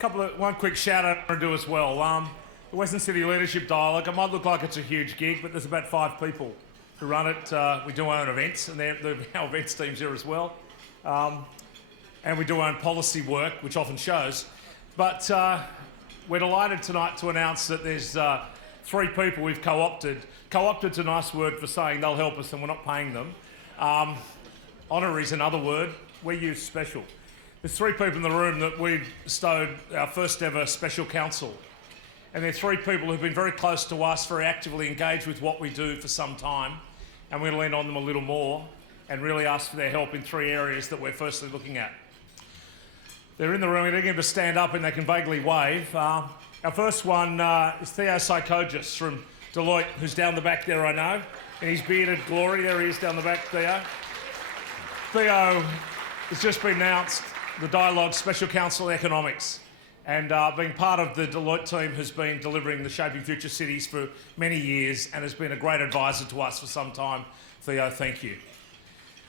One quick shout out to do as well. The Western City Leadership Dialogue, it might look like it's a huge gig, but there's about 5 people who run it. We do our own events, and our events team's here as well. And we do our own policy work, which often shows. But we're delighted tonight to announce that there's 3 people we've co-opted. Co-opted's a nice word for saying they'll help us and we're not paying them. Honour is another word. We use special. There's 3 people in the room that we bestowed our first ever special counsel. And they're 3 people who've been very close to us, very actively engaged with what we do for some time. And we're going to lean on them a little more and really ask for their help in 3 areas that we're firstly looking at. They're in the room, they're going to stand up and they can vaguely wave. Our first one is Theo Psychogis from Deloitte, who's down the back there, I know, in his bearded glory. There he is down the back, Theo. Theo has just been announced the Dialogue Special Counsel Economics, and being part of the Deloitte team has been delivering the Shaping Future Cities for many years and has been a great advisor to us for some time. Theo, thank you.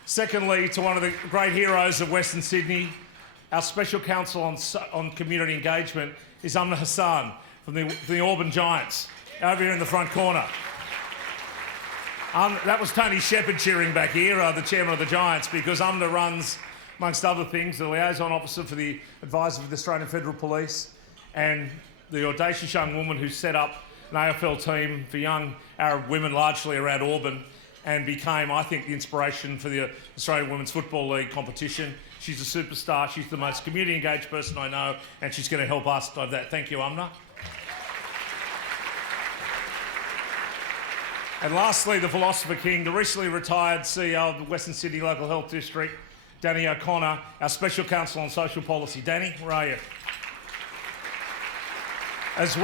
Secondly, to one of the great heroes of Western Sydney, our Special Counsel on Community Engagement is Amna Hassan from the Auburn Giants, over here in the front corner. That was Tony Shepherd cheering back here, the chairman of the Giants, because Amna runs, amongst other things, the liaison officer for the advisor for the Australian Federal Police, and the audacious young woman who set up an AFL team for young Arab women, largely around Auburn, and became, I think, the inspiration for the Australian Women's Football League competition. She's a superstar. She's the most community-engaged person I know, and she's going to help us drive that. Thank you, Amna. And lastly, the Philosopher King, the recently retired CEO of the Western Sydney Local Health District, Danny O'Connor, our Special Counsel on Social Policy. Danny, where are you? As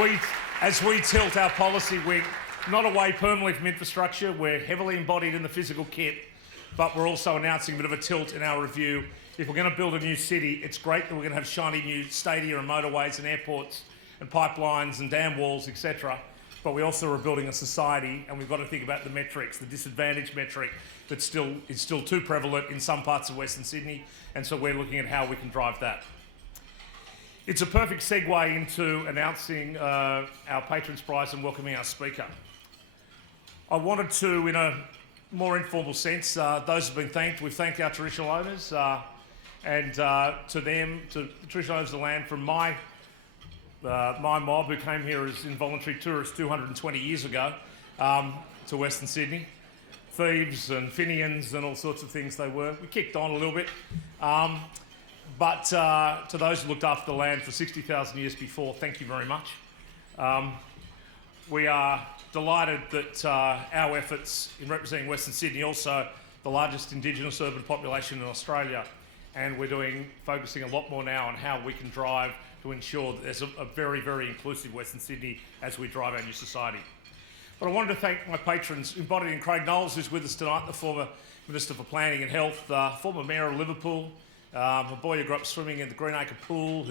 we tilt our policy wing, not away permanently from infrastructure, we're heavily embodied in the physical kit, but we're also announcing a bit of a tilt in our review. If we're going to build a new city, it's great that we're going to have shiny new stadia and motorways and airports and pipelines and dam walls, etc. But we also are building a society, and we've got to think about the metrics, the disadvantage metric that is still too prevalent in some parts of Western Sydney, and so we're looking at how we can drive that. It's a perfect segue into announcing our Patrons Prize and welcoming our speaker. I wanted to, in a more informal sense, those have been thanked. We've thanked our traditional owners, and to them, to the traditional owners of the land, from my mob, who came here as involuntary tourists 220 years ago to Western Sydney. Thieves and Finians and all sorts of things they were. We kicked on a little bit. But to those who looked after the land for 60,000 years before, thank you very much. We are delighted that our efforts in representing Western Sydney, also the largest Indigenous urban population in Australia, and we're focusing a lot more now on how we can drive to ensure that there's a very, very inclusive Western Sydney as we drive our new society. But I wanted to thank my patrons, embodied in Craig Knowles, who's with us tonight, the former Minister for Planning and Health, former Mayor of Liverpool, a boy who grew up swimming in the Greenacre pool,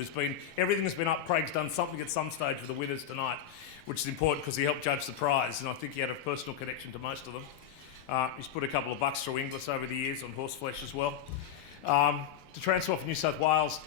everything has been up. Craig's done something at some stage with the winners tonight, which is important because he helped judge the prize, and I think he had a personal connection to most of them. He's put a couple of bucks through Inglis over the years on horseflesh as well. To Transport for New South Wales,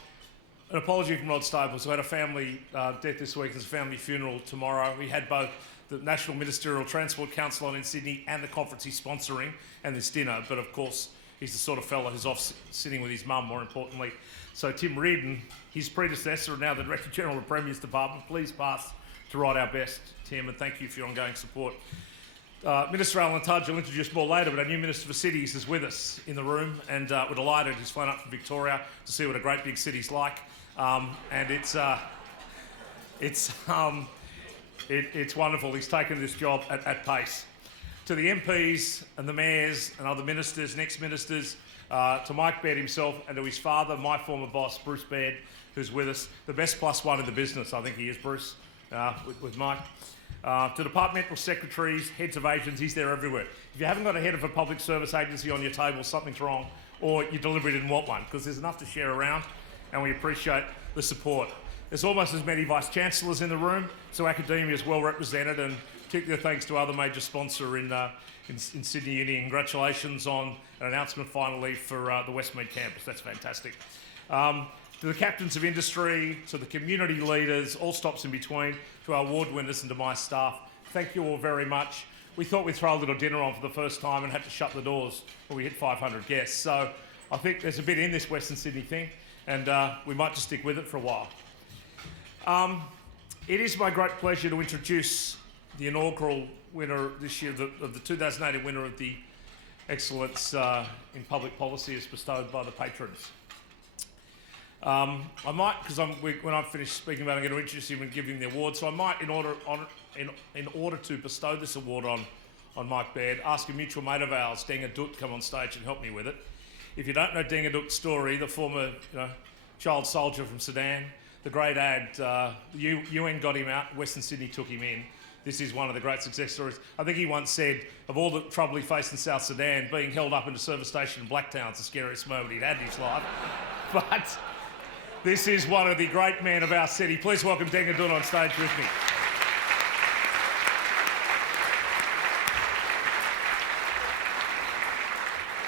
an apology from Rod Staples, who had a family death this week. There's a family funeral tomorrow. We had both the National Ministerial Transport Council on in Sydney and the conference he's sponsoring and this dinner, but of course he's the sort of fellow who's off sitting with his mum, more importantly. So Tim Reardon, his predecessor and now the Director General of the Premier's Department, please pass to Rod our best, Tim, and thank you for your ongoing support. Minister Alan Tudge, I'll introduce more later, but our new Minister for Cities is with us in the room, and we're delighted he's flown up from Victoria to see what a great big city's like. And it's wonderful. He's taken this job at pace. To the MPs and the mayors and other ministers and ex-ministers, to Mike Baird himself and to his father, my former boss, Bruce Baird, who's with us, the best +1 in the business, I think he is, Bruce, with Mike. To departmental secretaries, heads of agencies, they're everywhere. If you haven't got a head of a public service agency on your table, something's wrong, or you deliberately didn't want one, because there's enough to share around, and we appreciate the support. There's almost as many Vice-Chancellors in the room, so academia is well represented, and particularly thanks to other major sponsor in Sydney Uni. Congratulations on an announcement finally for the Westmead campus. That's fantastic. To the captains of industry, to the community leaders, all stops in between, to our award winners and to my staff, thank you all very much. We thought we'd throw a little dinner on for the first time and had to shut the doors when we hit 500 guests. So I think there's a bit in this Western Sydney thing, and we might just stick with it for a while. It is my great pleasure to introduce the inaugural winner this year, of the 2018 winner of the Excellence in Public Policy as bestowed by the patrons. I might, because when I've finished speaking about it, I'm going to introduce him and give him the award, so I might, in order to bestow this award on Mike Baird, ask a mutual mate of ours, Denga Dut, come on stage and help me with it. If you don't know Denga Dut's story, the former child soldier from Sudan, the great ad, the UN got him out, Western Sydney took him in. This is one of the great success stories. I think he once said, of all the trouble he faced in South Sudan, being held up in a service station in Blacktown's the scariest moment he'd had in his life. But this is one of the great men of our city. Please welcome Denga Dut on stage with me.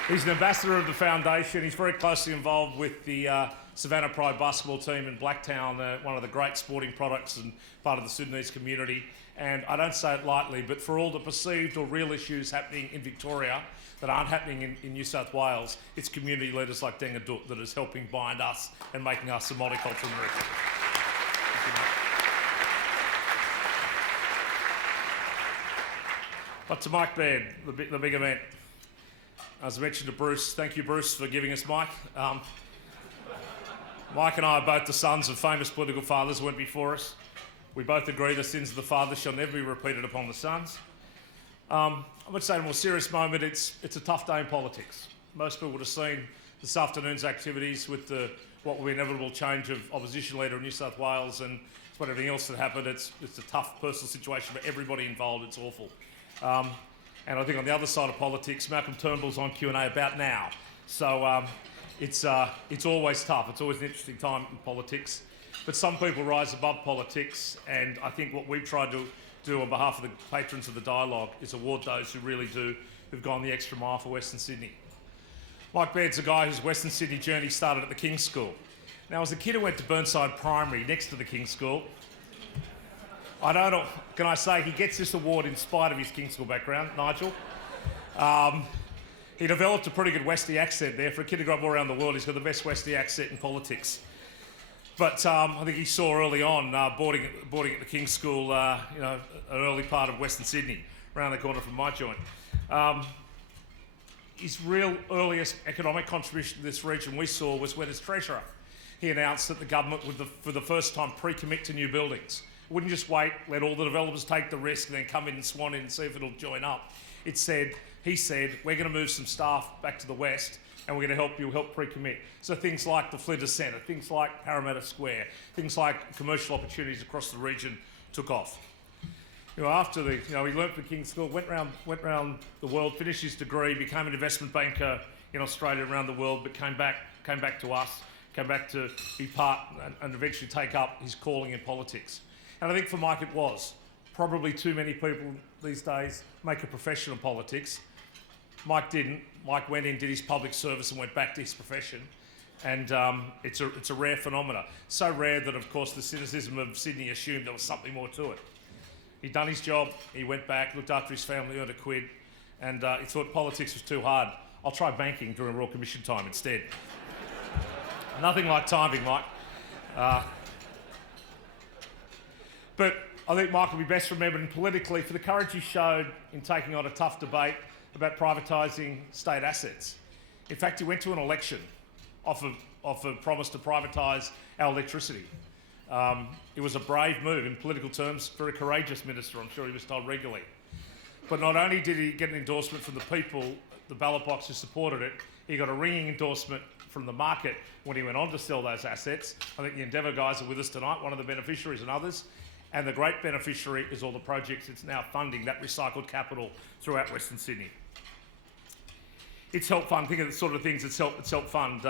He's an ambassador of the foundation. He's very closely involved with the Savannah Pride basketball team in Blacktown, one of the great sporting products and part of the Sudanese community. And I don't say it lightly, but for all the perceived or real issues happening in Victoria that aren't happening in New South Wales, it's community leaders like Denga Dut that is helping bind us and making us a multicultural America. But to Mike Baird, the big event. As I mentioned to Bruce, thank you, Bruce, for giving us Mike. Mike and I are both the sons of famous political fathers who went before us. We both agree the sins of the fathers shall never be repeated upon the sons. I would say in a more serious moment, it's a tough day in politics. Most people would have seen this afternoon's activities with what will be inevitable change of opposition leader in New South Wales and what everything else that happened. It's a tough personal situation for everybody involved. It's awful. And I think on the other side of politics, Malcolm Turnbull's on Q&A about now. So it's always tough. It's always an interesting time in politics. But some people rise above politics, and I think what we've tried to do on behalf of the patrons of the dialogue is award those who really who've gone the extra mile for Western Sydney. Mike Baird's a guy whose Western Sydney journey started at the King's School. Now, as a kid who went to Burnside Primary next to the King's School, I don't know, can I say he gets this award in spite of his King's School background, Nigel. He developed a pretty good Westie accent there. For a kid who grew up all around the world, he's got the best Westie accent in politics. But I think he saw early on, boarding at the King's School, an early part of Western Sydney, around the corner from my joint. His real earliest economic contribution to this region we saw was when as Treasurer, he announced that the government would, for the first time, pre-commit to new buildings. Wouldn't just wait, let all the developers take the risk and then come in and swan in and see if it'll join up. He said, we're going to move some staff back to the west and we're going to help pre-commit. So things like the Flinders Centre, things like Parramatta Square, things like commercial opportunities across the region took off. After he learnt from King's School, went round the world, finished his degree, became an investment banker in Australia around the world, but came back to us, came back to be part and eventually take up his calling in politics. And I think for Mike it was. Probably too many people these days make a profession of politics. Mike didn't. Mike went in, did his public service and went back to his profession. And it's a rare phenomenon. So rare that, of course, the cynicism of Sydney assumed there was something more to it. He'd done his job, he went back, looked after his family, earned a quid, and he thought politics was too hard. I'll try banking during Royal Commission time instead. Nothing like timing, Mike. But I think Mike will be best remembered politically for the courage he showed in taking on a tough debate about privatising state assets. In fact, he went to an election off a promise to privatise our electricity. It was a brave move, in political terms, very courageous minister, I'm sure he was told regularly. But not only did he get an endorsement from the people, the ballot box who supported it, he got a ringing endorsement from the market when he went on to sell those assets. I think the Endeavour guys are with us tonight, one of the beneficiaries and others. And the great beneficiary is all the projects it's now funding, that recycled capital throughout Western Sydney. It's helped fund, think of the sort of things it's helped fund.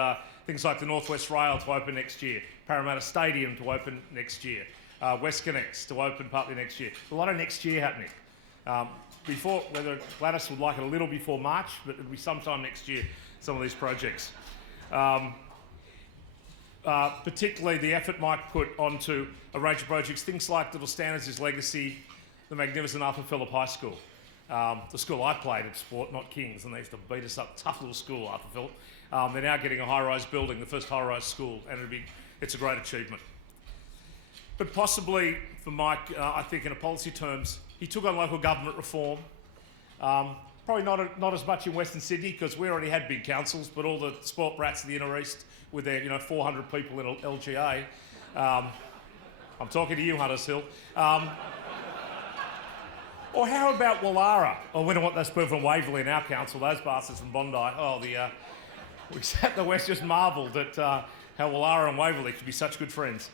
Things like the North West Rail to open next year, Parramatta Stadium to open next year, WestConnex to open partly next year. A lot of next year happening. Before, whether Gladys would like it a little before March, but it'll be sometime next year, some of these projects. particularly the effort Mike put onto a range of projects, things like Little Standards, his legacy, the magnificent Arthur Phillip High School. The school I played at sport, not Kings, and they used to beat us up. Tough little school, Arthur Phillip. They're now getting a high-rise building, the first high-rise school, and it's a great achievement. But possibly for Mike, I think in policy terms, he took on local government reform. Probably not as much in Western Sydney because we already had big councils, but all the sport brats of the inner east with their 400 people in LGA. I'm talking to you, Hunters Hill. Or how about Wallara? Oh, we don't want those people from Waverley in our council, those bastards from Bondi. Oh, we sat in the West just marvelled at how Wallara and Waverley could be such good friends.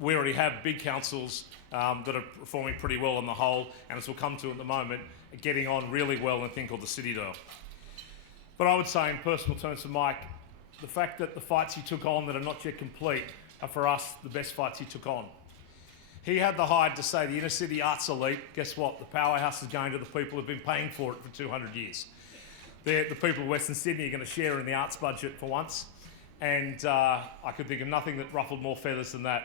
We already have big councils that are performing pretty well on the whole, and as we'll come to at the moment, getting on really well in a thing called the City Deal. But I would say in personal terms for Mike, the fact that the fights he took on that are not yet complete are for us the best fights he took on. He had the hide to say the inner city arts elite, guess what? The powerhouse is going to the people who've been paying for it for 200 years. The people of Western Sydney are going to share in the arts budget for once, and I could think of nothing that ruffled more feathers than that.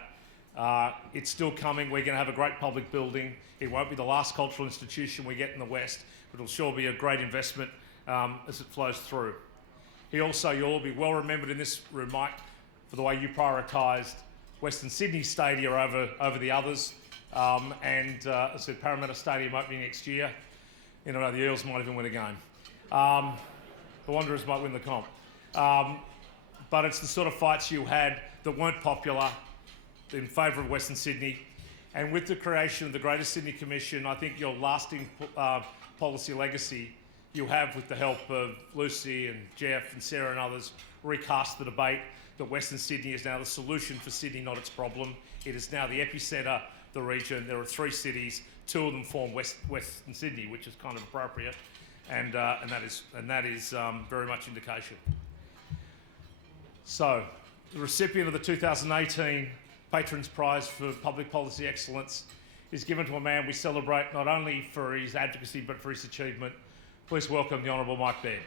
It's still coming. We're going to have a great public building. It won't be the last cultural institution we get in the West, but it'll sure be a great investment as it flows through. You'll all be well remembered in this room, Mike, for the way you prioritised Western Sydney Stadia over the others. As I said, Parramatta Stadium opening next year. The Eels might even win a game. The Wanderers might win the comp. But it's the sort of fights you had that weren't popular in favour of Western Sydney. And with the creation of the Greater Sydney Commission, I think your lasting policy legacy you have, with the help of Lucy and Jeff and Sarah and others, recast the debate that Western Sydney is now the solution for Sydney, not its problem. It is now the epicentre, the region. There are 3 cities, 2 of them form Western Sydney, which is kind of appropriate, and that is very much indication. So, the recipient of the 2018 Patrons Prize for Public Policy Excellence is given to a man we celebrate not only for his advocacy but for his achievement. Please welcome the Honourable Mike Baird.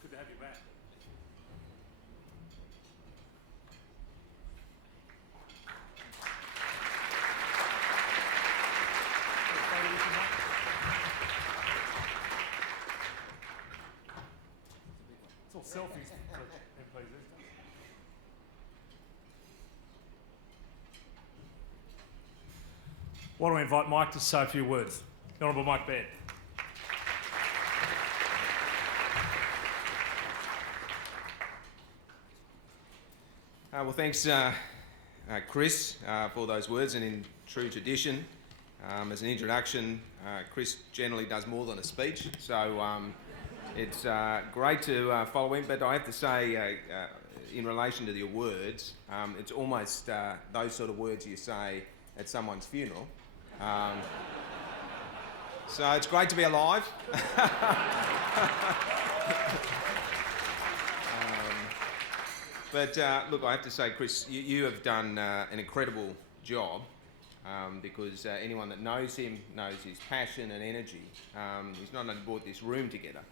Good to have you back. It's all selfies for MPs, isn't it? Why don't we invite Mike to say a few words? The Honourable Mike Baird. Well, thanks, Chris, for those words. And in true tradition, as an introduction, Chris generally does more than a speech, so it's great to follow him. But I have to say, in relation to your words, it's almost those sort of words you say at someone's funeral. So it's great to be alive. But look, I have to say, Chris, you have done an incredible job because anyone that knows him knows his passion and energy. He's not only brought this room together,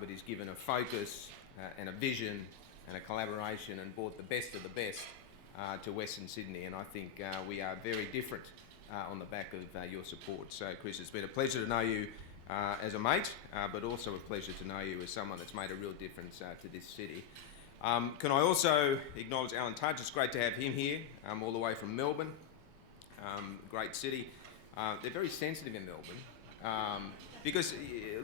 but he's given a focus and a vision and a collaboration and brought the best of the best to Western Sydney. And I think we are very different on the back of your support. So, Chris, it's been a pleasure to know you as a mate, but also a pleasure to know you as someone that's made a real difference to this city. Can I also acknowledge Alan Tudge? It's great to have him here, all the way from Melbourne. Great city. They're very sensitive in Melbourne because,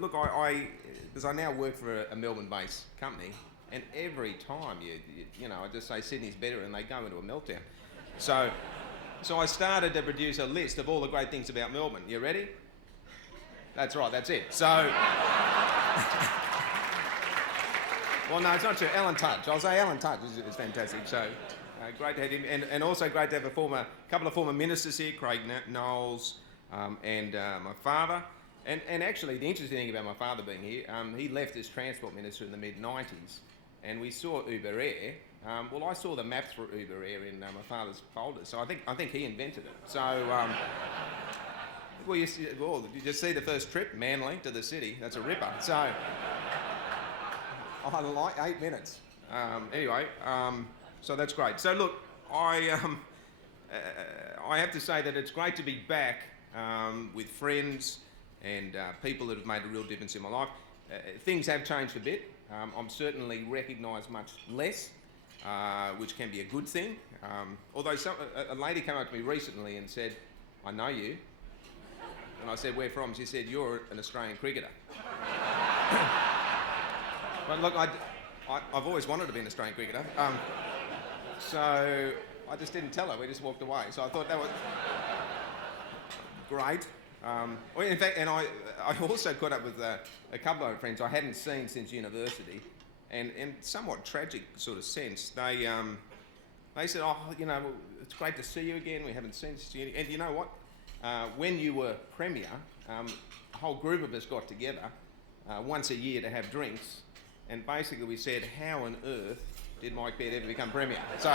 look, because I now work for a Melbourne-based company, and every time I just say Sydney's better, and they go into a meltdown. So I started to produce a list of all the great things about Melbourne. You ready? That's right. That's it. So. Well, no, it's not true. Alan Tudge. I'll say Alan Tudge is fantastic. So great to have him, and also great to have a couple of former ministers here, Craig Knowles and my father. And actually, the interesting thing about my father being here, he left as Transport Minister in the mid-90s, and we saw Uber Air. Well, I saw the maps for Uber Air in my father's folder, so I think he invented it. So, well, you just see the first trip, Manly to the city. That's a ripper. So, I like 8 minutes. Anyway, so that's great. So look, I have to say that it's great to be back with friends and people that have made a real difference in my life. Things have changed a bit. I'm certainly recognised much less, which can be a good thing. Although a lady came up to me recently and said, "I know you." And I said, "Where from?" She said, "You're an Australian cricketer." But look, I've always wanted to be an Australian cricketer. So I just didn't tell her. We just walked away. So I thought that was great. Well, in fact, and I also caught up with a couple of friends I hadn't seen since university, and in somewhat tragic sort of sense, they said, "Oh, you know, it's great to see you again. We haven't seen you." And you know what? When you were Premier, a whole group of us got together once a year to have drinks, and basically we said, "How on earth did Mike Baird ever become Premier?" So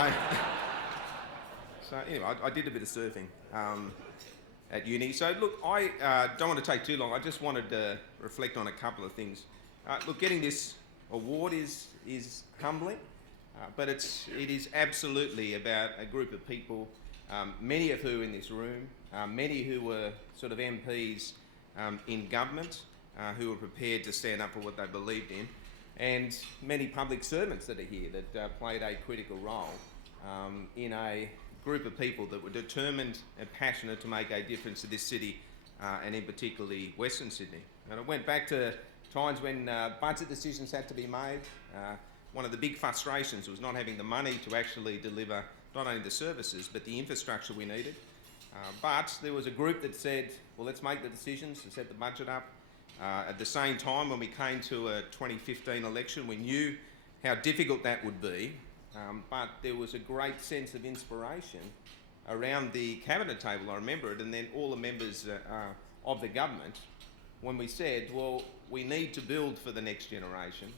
anyway, I did a bit of surfing at uni. So look, I don't want to take too long. I just wanted to reflect on a couple of things. Look, getting this award is humbling, but it is absolutely about a group of people, many of who in this room, many who were sort of MPs in government, who were prepared to stand up for what they believed in, and many public servants that are here that played a critical role in a group of people that were determined and passionate to make a difference to this city, and in particularly Western Sydney. And it went back to times when budget decisions had to be made. One of the big frustrations was not having the money to actually deliver not only the services but the infrastructure we needed. But there was a group that said, well, let's make the decisions to set the budget up. At the same time, when we came to a 2015 election, we knew how difficult that would be, but there was a great sense of inspiration around the cabinet table, I remember it, and then all the members of the government, when we said, well, we need to build for the next generation,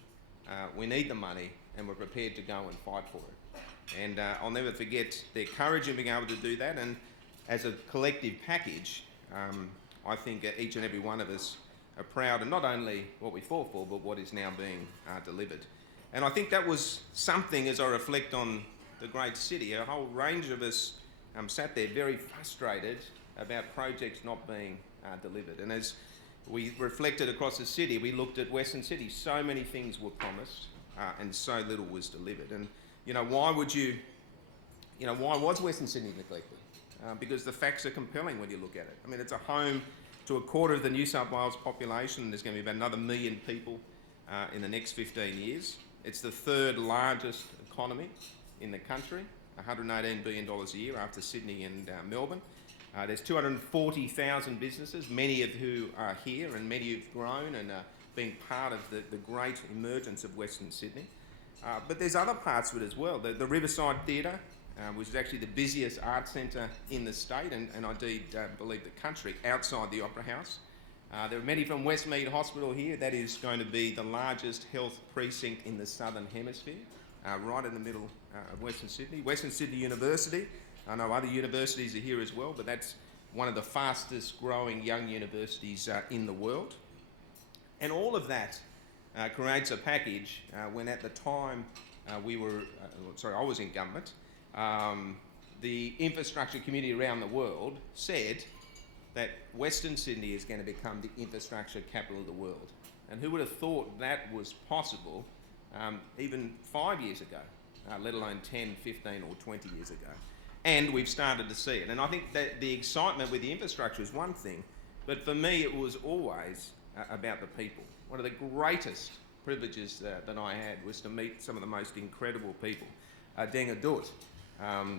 we need the money, and we're prepared to go and fight for it. And I'll never forget their courage in being able to do that, and as a collective package, I think each and every one of us are proud of not only what we fought for, but what is now being delivered. And I think that was something, as I reflect on the great city, a whole range of us sat there very frustrated about projects not being delivered. And as we reflected across the city, we looked at Western Sydney. So many things were promised and so little was delivered. And, why was Western Sydney neglected? Because the facts are compelling when you look at it. I mean, it's a home to a quarter of the New South Wales population. There's going to be about another 1 million people in the next 15 years. It's the third largest economy in the country, $118 billion a year after Sydney and Melbourne. There's 240,000 businesses, many of who are here and many who've grown and are being part of the great emergence of Western Sydney. But there's other parts of it as well. The Riverside Theatre, which is actually the busiest art centre in the state and I indeed believe the country, outside the Opera House. There are many from Westmead Hospital here. That is going to be the largest health precinct in the Southern Hemisphere, right in the middle of Western Sydney. Western Sydney University, I know other universities are here as well, but that's one of the fastest growing young universities in the world. And all of that creates a package when at the time I was in government, the infrastructure community around the world said that Western Sydney is going to become the infrastructure capital of the world. And who would have thought that was possible even 5 years ago, let alone 10, 15 or 20 years ago. And we've started to see it. And I think that the excitement with the infrastructure is one thing, but for me it was always about the people. One of the greatest privileges that I had was to meet some of the most incredible people. Deng Adut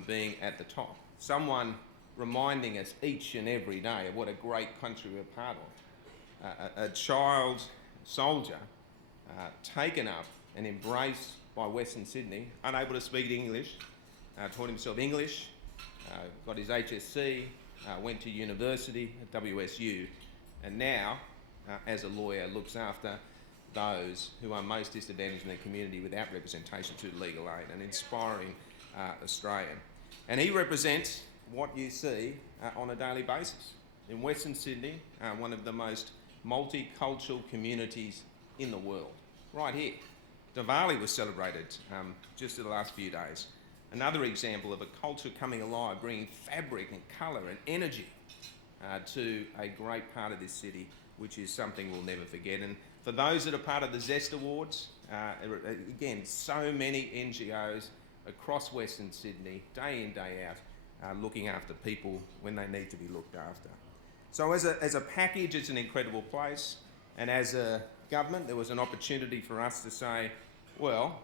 being at the top. Someone reminding us each and every day of what a great country we're part of. A child soldier taken up and embraced by Western Sydney, unable to speak English, taught himself English, got his HSC, went to university at WSU, and now as a lawyer, looks after those who are most disadvantaged in the community without representation through legal aid, an inspiring Australian. And he represents what you see on a daily basis. In Western Sydney, one of the most multicultural communities in the world, right here. Diwali was celebrated just in the last few days. Another example of a culture coming alive, bringing fabric and colour and energy to a great part of this city, which is something we'll never forget. And for those that are part of the Zest Awards, again, so many NGOs across Western Sydney, day in, day out, looking after people when they need to be looked after. So as a package, it's an incredible place. And as a government, there was an opportunity for us to say, well,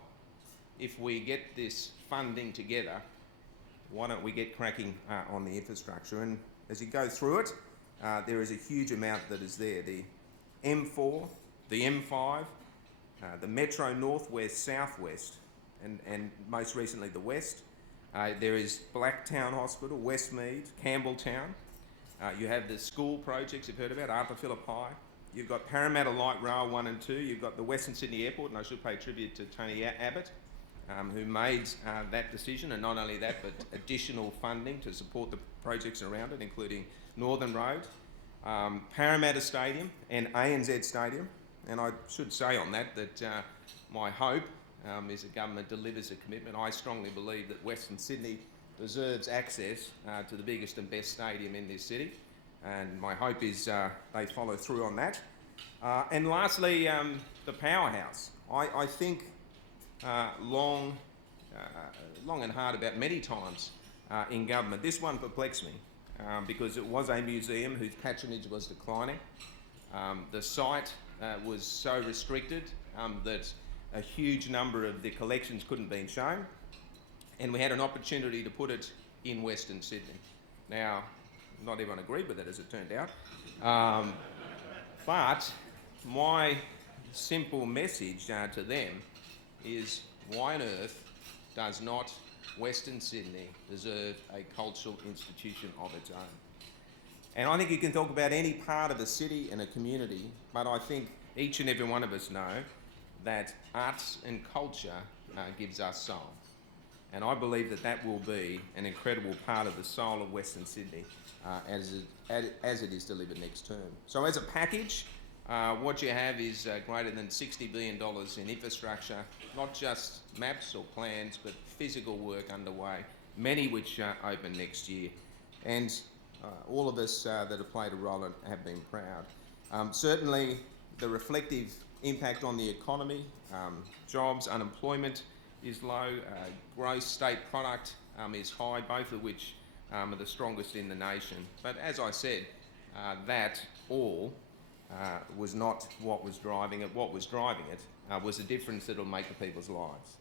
if we get this funding together, why don't we get cracking on the infrastructure? And as you go through it, there is a huge amount that is there. The M4, the M5, the Metro Northwest, Southwest, and most recently the West. There is Blacktown Hospital, Westmead, Campbelltown. You have the school projects you've heard about, Arthur Phillip High. You've got Parramatta Light Rail 1 and 2. You've got the Western Sydney Airport, and I should pay tribute to Tony Abbott, who made that decision, and not only that, but additional funding to support the projects around it, including Northern Road, Parramatta Stadium and ANZ Stadium. And I should say on that my hope is the government delivers a commitment. I strongly believe that Western Sydney deserves access to the biggest and best stadium in this city, and my hope is they follow through on that. And lastly, the powerhouse. I think long and hard about many times in government. This one perplexed me because it was a museum whose patronage was declining. The site was so restricted that a huge number of the collections couldn't be shown, and we had an opportunity to put it in Western Sydney. Now, not everyone agreed with it, as it turned out, but my simple message to them is, why on earth does not Western Sydney deserve a cultural institution of its own? And I think you can talk about any part of a city and a community, but I think each and every one of us know that arts and culture gives us soul. And I believe that that will be an incredible part of the soul of Western Sydney as it is delivered next term. So as a package, what you have is greater than $60 billion in infrastructure, not just maps or plans, but physical work underway, many which open next year. And all of us that have played a role have been proud. Certainly the reflective impact on the economy, jobs, unemployment is low, gross state product is high, both of which are the strongest in the nation. But as I said, that all was not what was driving it. What was driving it was the difference that will make to people's lives.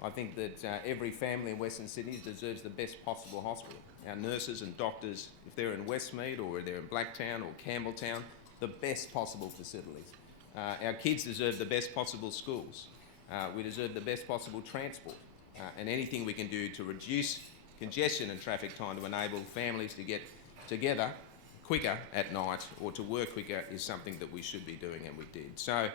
I think that every family in Western Sydney deserves the best possible hospital. Our nurses and doctors, if they're in Westmead or they're in Blacktown or Campbelltown, the best possible facilities. Our kids deserve the best possible schools. We deserve the best possible transport. And anything we can do to reduce congestion and traffic time to enable families to get together quicker at night or to work quicker is something that we should be doing, and we did. So,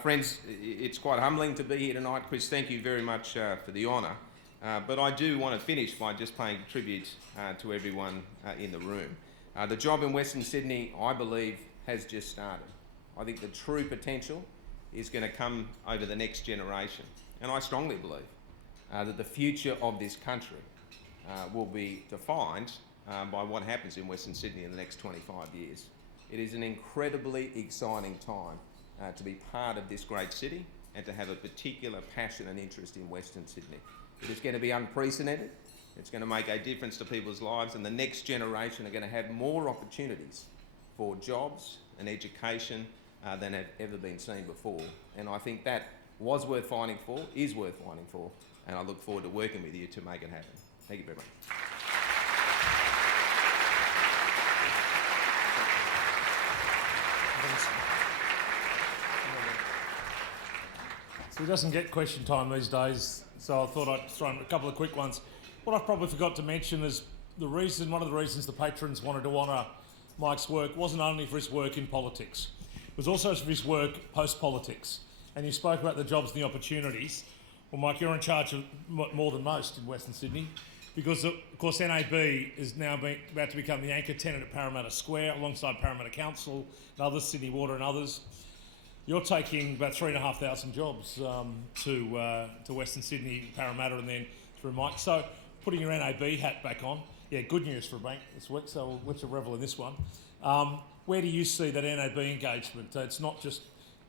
friends, it's quite humbling to be here tonight. Chris, thank you very much for the honour. But I do want to finish by just paying tribute to everyone in the room. The job in Western Sydney, I believe, has just started. I think the true potential is going to come over the next generation. And I strongly believe that the future of this country will be defined by what happens in Western Sydney in the next 25 years. It is an incredibly exciting time to be part of this great city and to have a particular passion and interest in Western Sydney. It is going to be unprecedented. It's going to make a difference to people's lives, and the next generation are going to have more opportunities for jobs and education than have ever been seen before. And I think that was worth fighting for, is worth fighting for, and I look forward to working with you to make it happen. Thank you very much. So he doesn't get question time these days, so I thought I'd throw in a couple of quick ones. What I probably forgot to mention is one of the reasons the patrons wanted to honour Mike's work wasn't only for his work in politics. was also for his work post-politics. And you spoke about the jobs and the opportunities. Well, Mike, you're in charge of more than most in Western Sydney, because of course NAB is now about to become the anchor tenant at Parramatta Square, alongside Parramatta Council and others, Sydney Water and others. You're taking about 3,500 jobs to Western Sydney, Parramatta, and then through Mike. So putting your NAB hat back on, yeah, good news for a bank this week, so let's revel in this one. Where do you see that NAB engagement? It's not just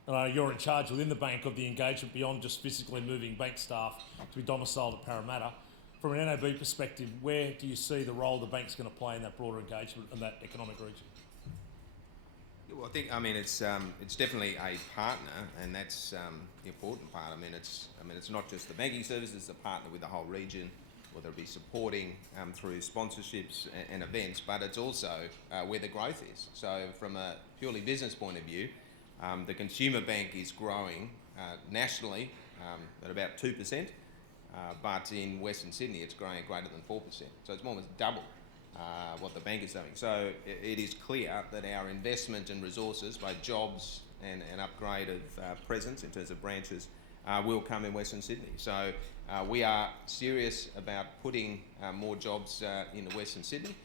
you're in charge within the bank of the engagement beyond just physically moving bank staff to be domiciled at Parramatta. From an NAB perspective, where do you see the role the bank's going to play in that broader engagement and that economic region? Well, I think it's definitely a partner, and that's the important part. I mean, it's not just the banking services; it's a partner with the whole region, whether it be supporting through sponsorships and events, but it's also where the growth is. So, from a purely business point of view, the consumer bank is growing nationally at about 2%, but in Western Sydney, it's growing at greater than 4%. So it's almost double what the bank is doing. So it is clear that our investment and resources, both jobs and upgrade of presence in terms of branches, will come in Western Sydney. So we are serious about putting more jobs into Western Sydney.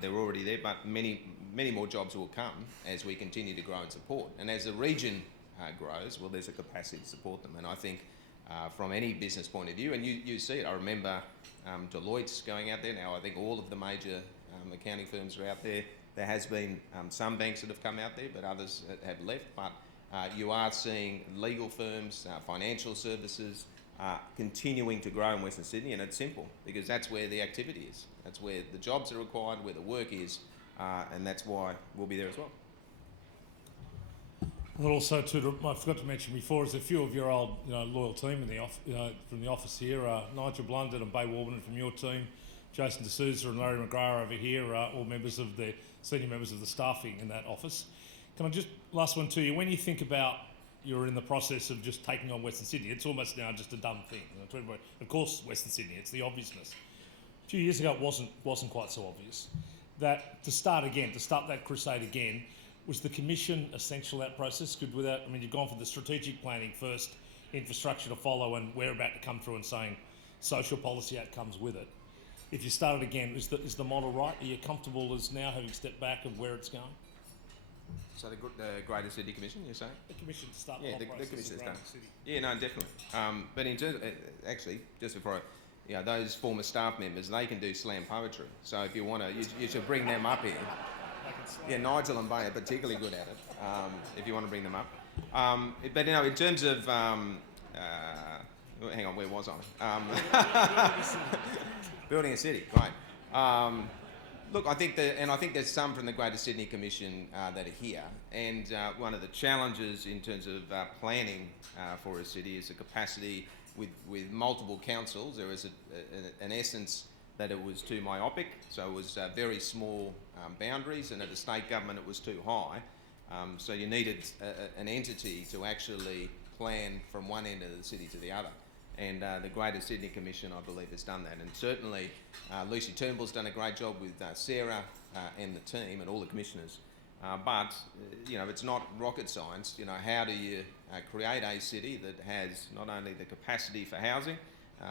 They're already there, but many more jobs will come as we continue to grow and support. And as the region grows, well, there's a capacity to support them. And I think from any business point of view, and you see it, I remember Deloitte's going out there now. I think all of the major accounting firms are out there. There has been some banks that have come out there, but others have left. But you are seeing legal firms, financial services, continuing to grow in Western Sydney, and it's simple because that's where the activity is. That's where the jobs are required, where the work is, and that's why we'll be there as well. And also, I forgot to mention before, is a few of your old loyal team in the from the office here, Nigel Blunden and Bay Warburton from your team, Jason D'Souza and Larry McGrath over here, all members of the senior members of the staffing in that office. Can I just, last one to you, when you think about you're in the process of just taking on Western Sydney, it's almost now just a done thing. Of course, Western Sydney, it's the obviousness. A few years ago, it wasn't quite so obvious. That to start that crusade again, was the Commission essential that process? You've gone for the strategic planning first, infrastructure to follow, and we're about to come through and saying social policy outcomes with it. If you started again, is the model right? Are you comfortable as now having stepped back of where it's going? So the Greater Sydney Commission, you're saying? The Commission to start the process Commission's of done. City. Yeah, no, definitely. But in terms of, actually, just before those former staff members, they can do slam poetry. So if you want to, you should bring them up here. Yeah, Nigel and Bay are particularly good at it, if you want to bring them up. But in terms of, hang on, where was I? Building a city, right. Look, I think there's some from the Greater Sydney Commission that are here, and one of the challenges in terms of planning for a city is the capacity with multiple councils. There is an essence that it was too myopic, so it was very small boundaries, and at the state government it was too high. So you needed an entity to actually plan from one end of the city to the other. And the Greater Sydney Commission, I believe, has done that. And certainly Lucy Turnbull's done a great job with Sarah and the team and all the commissioners. But it's not rocket science. How do you create a city that has not only the capacity for housing,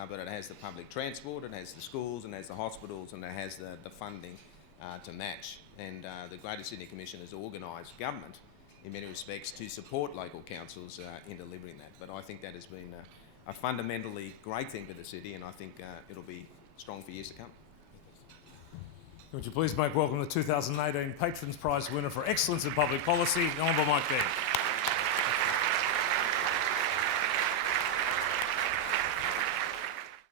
but it has the public transport, it has the schools, and has the hospitals, and it has the funding to match. And the Greater Sydney Commission has organised government in many respects to support local councils in delivering that. But I think that has been a fundamentally great thing for the city, and I think it'll be strong for years to come. Would you please make welcome the 2018 Patrons Prize winner for Excellence in Public Policy, the Honourable Mike Baird.